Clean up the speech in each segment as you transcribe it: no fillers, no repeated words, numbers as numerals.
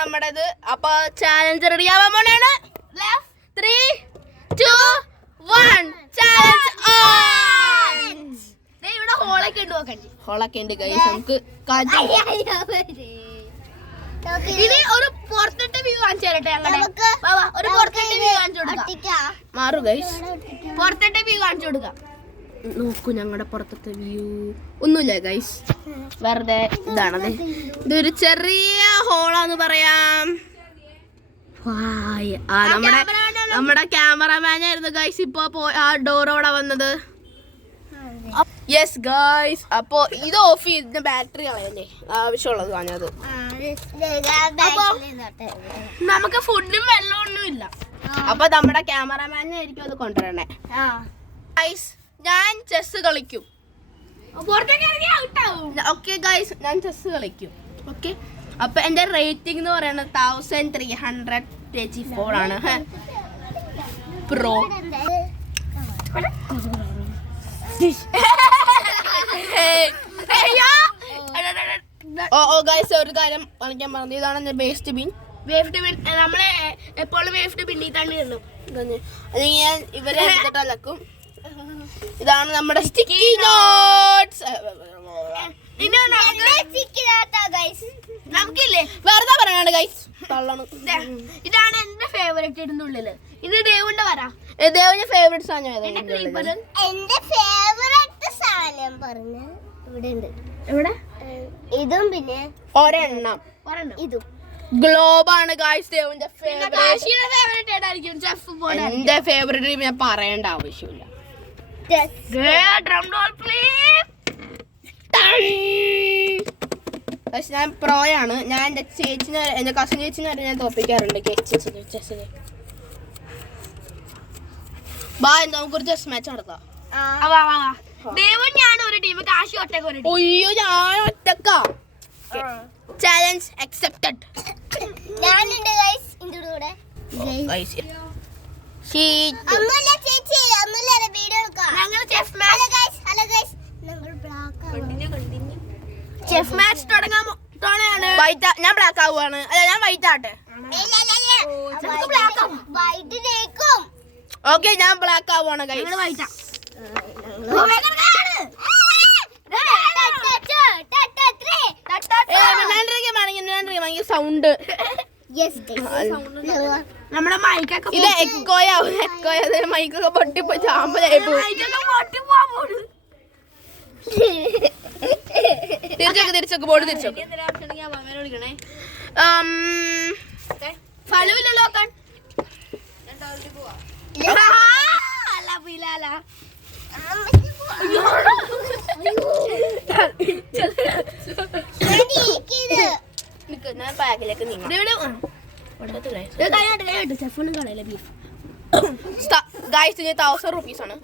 നമ്മുടേത്. അപ്പൊ challenge ready ആവാൻ പോണാണ്. 3, 2, 1 ചാലഞ്ച് ഓൺ. ഇവിടെ ഹോളൊക്കെ ഉണ്ട്, നോക്കണ്ടേ? ഹോളൊക്കെ ഉണ്ട് ഗൈസ്. നമുക്ക് ഇനി ഒരു പുറത്തിട്ട് വ്യൂ കാണിച്ചു തരട്ടെ. ഒരു പുറത്തിട്ട് വ്യൂ കാണിച്ചു കൊടുക്കാം. മാറു ഗൈസ്, പുറത്തിട്ട് വ്യൂ കാണിച്ചു കൊടുക്കാം. നോക്കൂ ഞങ്ങളുടെ പുറത്തത്തെ വ്യൂ. ഒന്നുമില്ല ഗൈസ്, വെറുതെ ഇതാണത്. ഇതൊരു ചെറിയ ഹോളാന്ന് പറയാം. നമ്മുടെ ക്യാമറമാനായിരുന്നു ഗൈസ് ഇപ്പൊ ആ ഡോറോടെ വന്നത്. യെസ് ഗൈസ്, അപ്പൊ ഇത് ഓഫ് ചെയ്ത് ബാറ്ററി കളയല്ലേ, ആവശ്യമുള്ളത് കാഞ്ഞത്. നമുക്ക് ഫുഡും വെള്ളമൊന്നും ഇല്ല. അപ്പൊ നമ്മുടെ ക്യാമറമാനായിരിക്കും അത് കൊണ്ടുവരണേ. ഗൈസ് ഞാൻ ചെസ് കളിക്കും. ഓക്കെ ഗൈസ്, ഞാൻ ചെസ് കളിക്കും. ഓക്കെ, അപ്പൊ എന്റെ റേറ്റിംഗ് എന്ന് പറയുന്നത് 1324 ആണ്. പ്രോ ഗൈസ് ഒരു കാര്യം കാണിക്കാൻ പറഞ്ഞു. ഇതാണ് എന്റെ വേസ്റ്റ് ബിൻ. നമ്മളെ എപ്പോഴും വേസ്റ്റ് ബിന്നിട്ടാണ് ഇടുന്നു. അല്ലെങ്കിൽ ഞാൻ ഇവരെ എടുത്തിട്ട് അലക്കും. ഇതാണ് നമ്മുടെ സ്റ്റിക്കി നോട്ട്സ്. നമുക്കില്ലേ വെറുതെ പറയാണ് ഗൈസ്, തള്ളണം. ഇതാണ് എന്റെ ഫേവറേറ്റ് ഇതിന്റെ ഉള്ളില്. ഇനി ദേവിന്റെ വരാം. ദേവിന്റെ ഫേവറേറ്റ് സാധനം എന്റെ ഫേവറേറ്റ് സാധനം പറഞ്ഞ ഇവിടെ ഉണ്ട്. എവിടെ? ഇതും പിന്നെ ഒരെണ്ണം ഇതും ഗ്ലോബാണ് ഗൈസ്. ദേവിന്റെ ഫേവറേറ്റ് ഏതായിരിക്കും? എന്റെ ഫേവറേറ്റ് ഞാൻ പറയേണ്ട ആവശ്യമില്ല. പക്ഷെ ഞാൻ പ്രോയാണ്. ഞാൻ എന്റെ ചേച്ചിനെ, എന്റെ കസിൻ ചേച്ചിനെ വരെ ഞാൻ തോപ്പിക്കാറുണ്ട് ചെസ്സിന്. ബാ, നമുക്കൊരു ചെസ് മാച്ച് നടത്താം. അയ്യോ ഞാൻ ഒറ്റക്കാ. Challenge accepted. ഞാനുണ്ട് ഗൈസ് ഇതിന്റെ കൂടെ. ചെഫ് മാച്ച് തുടങ്ങാൻ. ഞാൻ ബ്ലാക്ക് ആവുകയാണ്. അല്ല, ഞാൻ വൈറ്റ് ആട്ടെ. ഓക്കെ, ഞാൻ ബ്ലാക്ക് ആവുകയാണ് ഗൈസ്. സൗണ്ട് നമ്മുടെ മൈക്കൊക്കെ ഇത് എക്കോയാവും. മൈക്കൊക്കെ പൊട്ടിപ്പോയി ചാമ്പലായി പോയി. തിരിച്ചൊക്കെ ബോർഡ് തിരിച്ചൊക്കെ. ഫലമില്ലല്ലോ നോക്കാൻ. ഞാൻ ബാഗിലേക്ക് നീങ്ങാം. ഗൈസ് 1000 rupees ആണ്.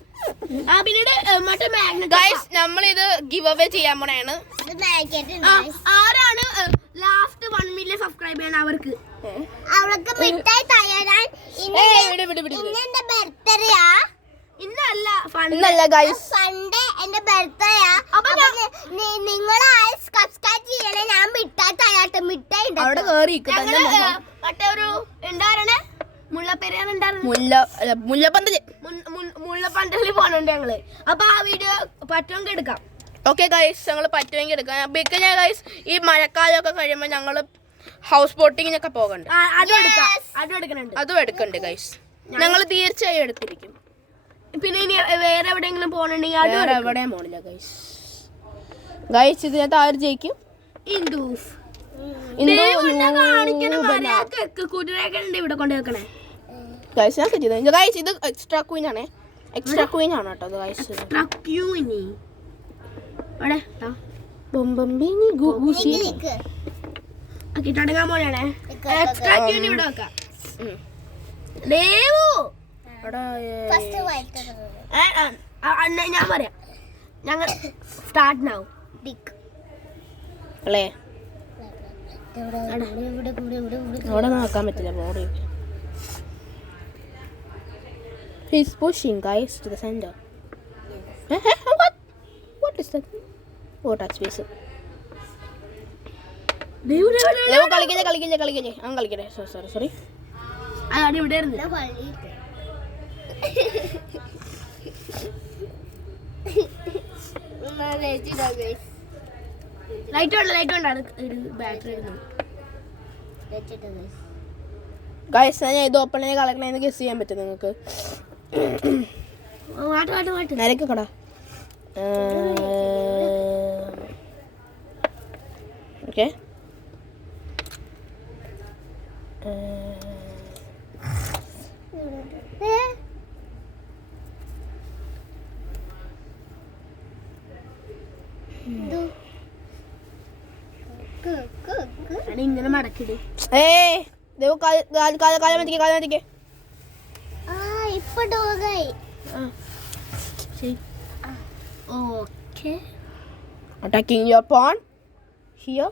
ഗൈസ് നമ്മളിത് ഗിവ് അവേ ചെയ്യാൻ പോണേണ്. ആരാണ് ലാസ്റ്റ് 1 million സബ്സ്ക്രൈബ് ചെയ്യണം അവർക്ക് മിഠായി തയ്യാറാൻ. ഇന്നല്ല ഗൈസ്, സൺഡേ എന്റെ ബർത്ത്ഡേ. നിങ്ങൾ സബ്സ്ക്രൈബ് ചെയ്യണേ. ഞാൻ മിഠായി തയ്യാറട്ടെ. മിഠായി അവിടെ കേറി ഒരു ഉണ്ടായിരുന്നേ മുല്ലപ്പന്തലിൽ പോകണുണ്ട് ഞങ്ങള്. അപ്പൊ ആ വീഡിയോ പറ്റുമെങ്കിൽ എടുക്കാം. ഓക്കെ ഗൈസ്, ഞങ്ങൾ പറ്റുമെങ്കിൽ എടുക്കാം. പിന്നെ ഗൈസ് ഈ മഴക്കാലമൊക്കെ കഴിയുമ്പോൾ ഞങ്ങള് ഹൗസ് ബോട്ടിങ്ങിനൊക്കെ പോകണ്ട. അതും എടുക്കണ്ട് ഗൈസ്. ഞങ്ങൾ തീർച്ചയായും എടുത്തിരിക്കും. പിന്നെ ഇനി വേറെ എവിടെയെങ്കിലും പോകണമെങ്കിൽ എവിടെയും പോണില്ല ഗൈസ്. ഗൈസ് ഇതിനകത്ത് ആര് ജയിക്കും? ഇവിടെ കൊണ്ട് വെക്കണേ ഗൈസ്. ഞാൻ സെറ്റ് ചെയ്തു ഗൈസ്. ഇത് എക്സ്ട്രാ ക്വീൻ ആണ്. എക്സ്ട്രാ ക്വീൻ ആണ് കേട്ടോ ഇത് ഗൈസ്. തുടങ്ങാൻ പോലെയാണേ. എക്സ്ട്രാ ക്വീൻ ഇവിടെ വെക്കാം. ഞാൻ പറയാം. ഞങ്ങൾ സ്റ്റാർട്ട് നാവും അല്ലേ? അവിടെ നോക്കാൻ പറ്റില്ല. Board He's pushing guys to the center. What is that? Oh, touch base. കളിക്കല്ലേ അവൻ കളിക്കട്ടെ. സോറി ഇവിടെ ഗൈസ് ഞാൻ ഇത് ഓപ്പൺ ചെയ്ത് കളക്കണേന്ന് ഗസ് ചെയ്യാൻ പറ്റും നിങ്ങൾക്ക്. നിരക്ക് കടാ. ഓക്കെ ഇങ്ങനെ മടക്കിട്. Attacking your pawn here.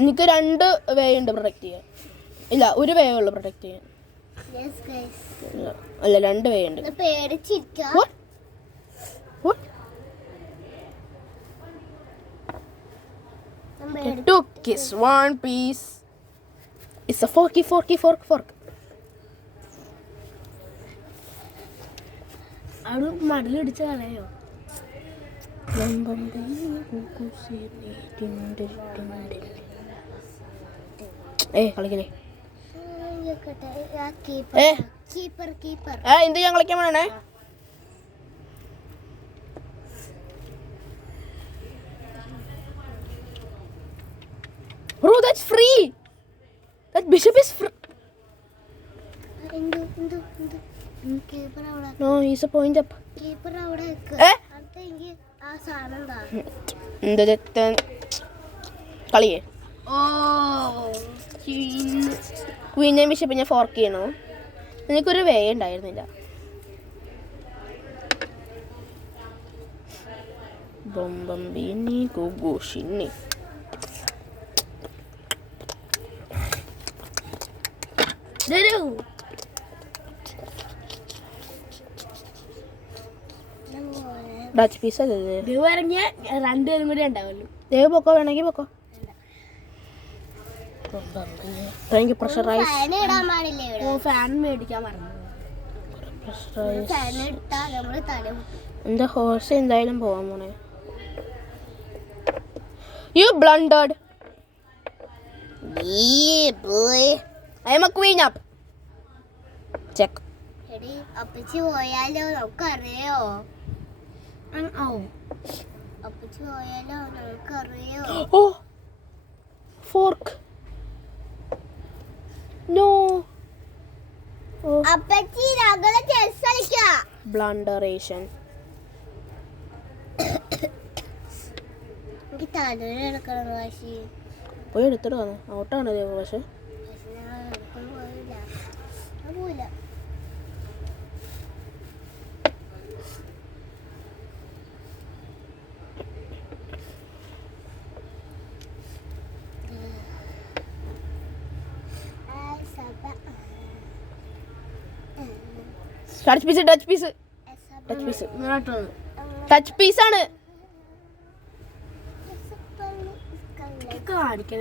എനിക്ക് 2 വേ ഉണ്ട് പ്രൊട്ടക്ട് ചെയ്യാൻ. ഇല്ല, ഒരു വേ ഉള്ളു പ്രൊട്ടക്ട് ചെയ്യാൻ. അല്ല 2 വേ ഉണ്ട്. Took his one piece. It's a fork. അവിടെ മടലിടിച്ച കളയോ? കളിക്കലേ കീപ്പർ എന്ത് ഞാൻ കളിക്കാൻ വേണേ? Bro, that's free. That bishop is free. No, he's a point up. Keeper അവിടെ ആ സാധനം കളിയേ. ക്വീനെ ബിഷപ്പ് ഞാൻ ഫോർക്ക് ചെയ്യണോ? എനിക്കൊരു വേ ഉണ്ടായിരുന്നില്ല. ബൊമ്പമ്പീനി ഗോഗോഷിനി ഡച്ച് പീസ് അല്ലേ ഇറങ്ങിയ 2 പേരും കൂടി ഉണ്ടാവുള്ളൂ. ദേവ് പൊക്കോ, വേണമെങ്കിൽ പൊക്കോ. ഫാൻ മേടിക്കാൻ പറഞ്ഞു. എന്റെ ഹോഴ്സ് എന്തായാലും പോവാൻ പോണേ. You blundered. Yeah, boy. I am a queen up. Check. എടി അപ്പച്ചി പോയാലോ നമുക്കറിയോ? അപ്പച്ചി പോയാലോ നമുക്കറിയോ? Oh, fork. No. Oh. അപ്പച്ചി ഞങ്ങളെ ചെസ് കളിക്കാം. Blunderation. എനിക്ക് തലവേദന എടുക്കണം വാശി. പോയി എടുത്തിട്ട് വന്നു. ഔട്ടാണ് ദേവ്. പക്ഷെ പോയില്ല. ടച്ച് പീസ് ആണ്.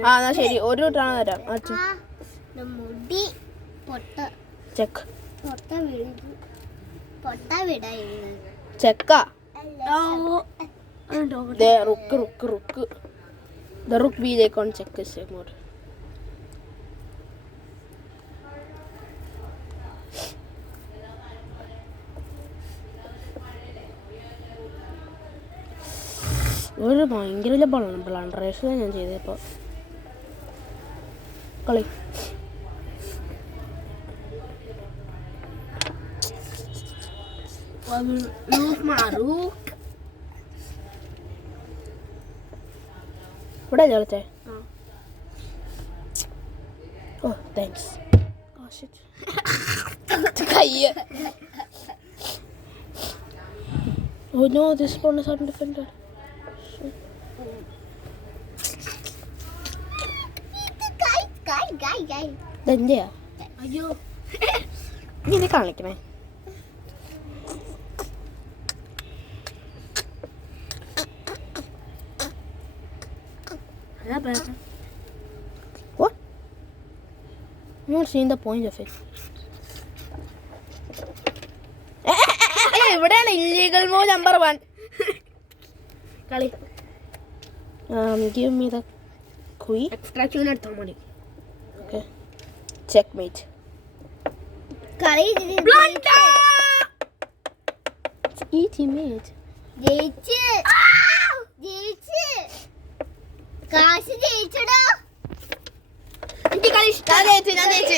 ആ എന്നാ ശരി, ഒരു ട്ടാണ് തരാം. മുടി ചെക്ക് ചെക്ക rook The rook be they can't check this more. ഒരു ഭയങ്കര ബ്ലണ്ടറേഷൻ ഞാൻ ചെയ്തപ്പോൾ കളി. ഇവിടെ കളിച്ചേ. Oh thanks. കയ്യ. Oh no, this pawn is undefended. ഇതെന്റെയാ? അയ്യോ ഇത് കാണിക്കണേ. What? I'm not seeing the point of it. ഇവിടെയാണ് ഇല്ലീഗൽ മൂവ് നമ്പർ 1. കളി. Give me the queen. Extra queen എടുത്താൽ മതി. Okay. Checkmate. കളി Blunder. Easy mate. ജയിച്ച് കാശ് ജയിച്ചടാ. എനിക്ക് കളി ഇഷ്ടം. ഞാൻ ജയിച്ചു.